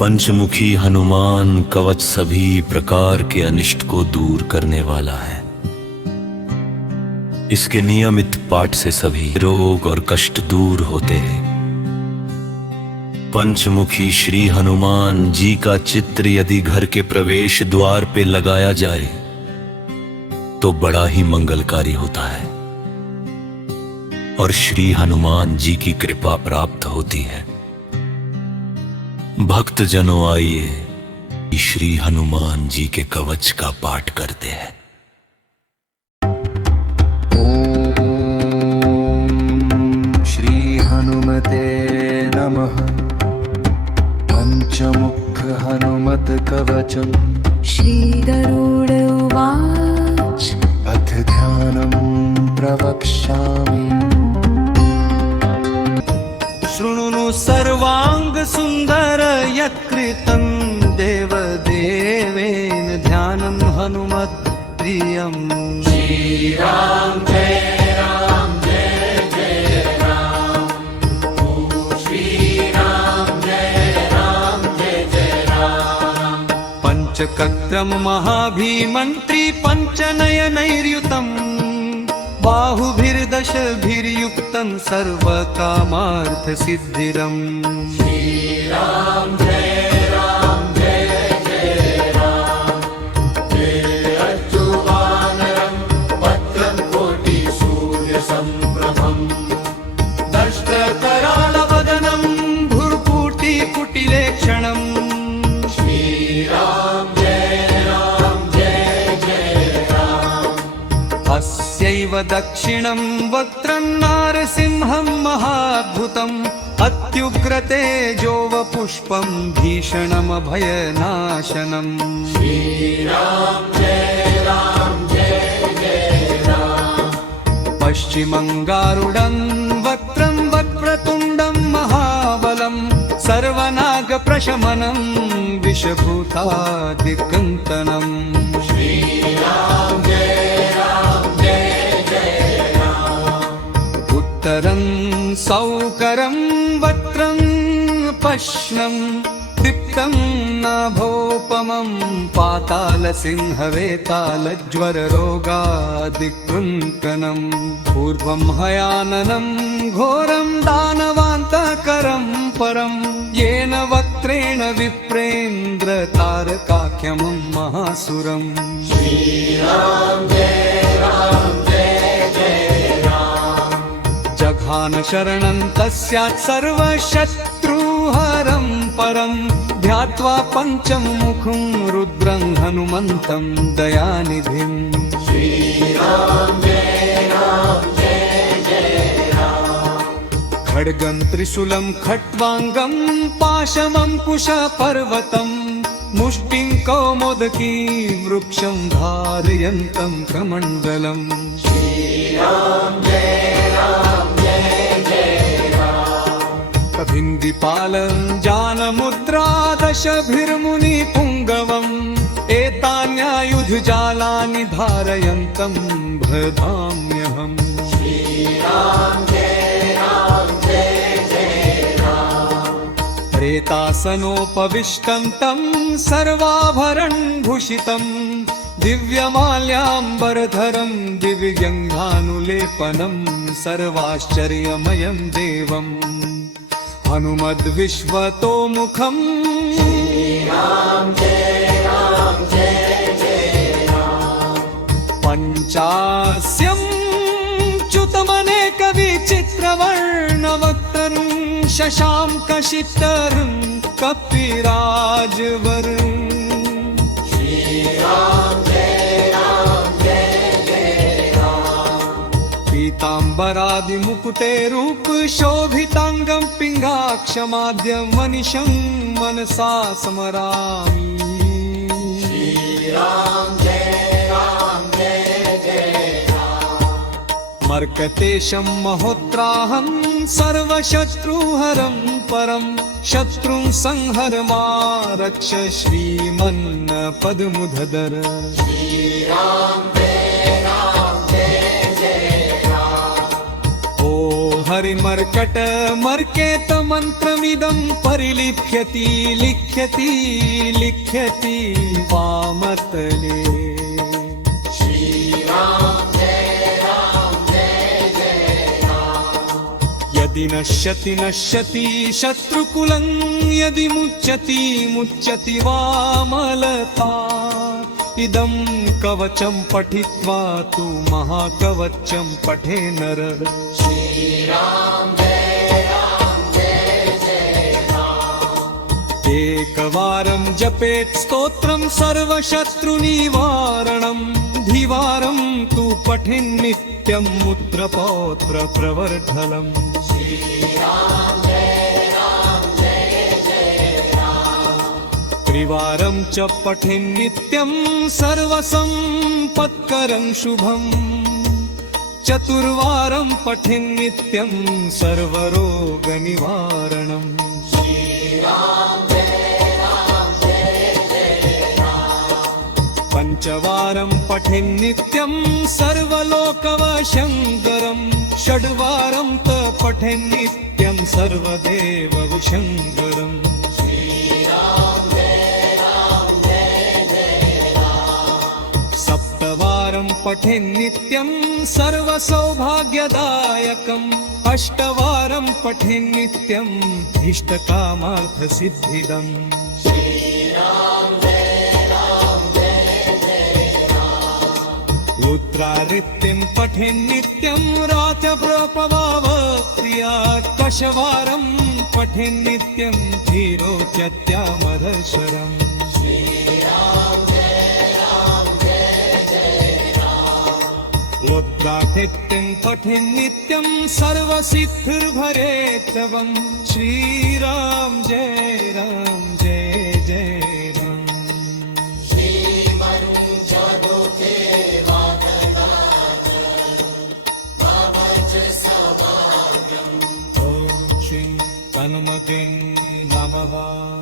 पंचमुखी हनुमान कवच सभी प्रकार के अनिष्ट को दूर करने वाला है। इसके नियमित पाठ से सभी रोग और कष्ट दूर होते हैं। पंचमुखी श्री हनुमान जी का चित्र यदि घर के प्रवेश द्वार पे लगाया जाए तो बड़ा ही मंगलकारी होता है और श्री हनुमान जी की कृपा प्राप्त होती है। भक्त जनों आइए श्री हनुमान जी के कवच का पाठ करते हैं। ओम श्री हनुमते नमः। पंचमुख हनुमत कवचम श्री गरुड़ उवाच अथ ध्यानं प्रवक्ष्यामि। शृणुनु सर्वांग सुंदर यत्कृतं देवदेवेन ध्यानं हनुमत् प्रियम्। श्री राम जय राम जय जय राम। श्री राम जय राम जय जय राम। पंचकत्रम महाभीमंत्री पंचनयनैर्युतम् बाहुभिर्दशभिर्युक्तं सर्वकामार्थसिद्धिरम्। श्री राम जय राम जय अच्युताननं पत्रं कोटिसूर्यसम्प्रभम्। दष्टकरालवदनं भुर्कुटिकुटिलेक्षणम्। श्री राम जय राम। अस्यैव दक्षिणं वक्त्रं नारसिंहं महाद्भुतम् अत्युग्रतेजो वपुष्पं भीषणमभयनाशनम्। श्री राम जय राम। पश्चिमं वक्त्रं वक्रतुण्डं महाबलं सर्वनागप्रशमनं विषभूतादिकन्तनम्। श्री राम उत्तरं सौकरं वक्त्रं पश्नं दीप्तं नाभोपमं पातालसिंहवेतालज्वररोगादिकृन्तनं। पूर्वं हयाननं घोरं दानवान्तकरं परं येन वक्त्रेण विप्रेन्द्र तारकाख्यमं महासुरम्। श्री राम जघान शरणं तस्यात् सर्वशत्रुहरं परं ध्यात्वा पञ्चमुखं रुद्रं हनुमन्तं दयानिधिम्। श्री राम खड्गं त्रिशूलं खट्वाङ्गं पाशमं कुशपर्वतं मुष्टिं कौमोदकी वृक्षं धारयन्तं कमण्डलम्। श्री राम भिन्दिपालं जानमुद्रा दशभिर्मुनिपुङ्गवम् एतान्यायुधजालानि धारयन्तं भजाम्यहम्। श्री राम प्रेतासनोपविष्टं तं सर्वाभरणभूषितं दिव्यमाल्याम्बरधरं दिव्यगन्धानुलेपनं सर्वाश्चर्यमयं देवम् हनुमद्विश्वतोमुखम्। पञ्चास्यं च्युतमनेकविचित्रवर्णवक्त्रं शशाङ्कशितरं कपिराजवरम्। पीताम्बरादिमुकुटे रूपशोभिताङ्गं पिङ्गाक्षमाद्यं मनिशं मनसा स्मरामि। श्री राम मर्कटेशं महोत्राहं सर्वशत्रुहरं परं शत्रुं संहरमारक्ष श्रीमन्नपद्मुधर। श्री राम मर्कट मर्केत मन्त्रमिदं परिलिख्यति लिख्यति लिख्यति वामतले यदि नश्यति नश्यति शत्रुकुलं यदि मुच्यति मुच्यति वामलता इदं कवचं पठित्वा तु महाकवचं पठे नर एकवारं जपेत् स्तोत्रं सर्वशत्रुनिवारणं द्विवारं तु पठेन्नित्यं मुत्रपौत्र प्रवर्धलम् त्रिवारं च पठेन्नित्यं सर्वसम्पत्करं शुभम् चतुर्वारं पठेन्नित्यं सर्वरोगनिवारणम् पञ्चवारं पठेन्नित्यं सर्वलोकवशङ्करं षड्वारं त पठेन्नित्यं सर्वदेवविशङ्करम् सप्तवारं पठेन्नित्यं सर्वसौभाग्यदायकम् अष्टवारं पठेन्नित्यम् इष्टकामार्थसिद्धिदम् रुद्रादित्यं पठेन्नित्यं रात्यप्रपवावक्रिया दशवारं पठेन्नित्यं धीरोच्यत्यामधशरम् रुद्रादित्यं पठेन्नित्यं सर्वसिद्धिर्भरेत्तवं श्रीराम जय जय राम हनुमते नमः।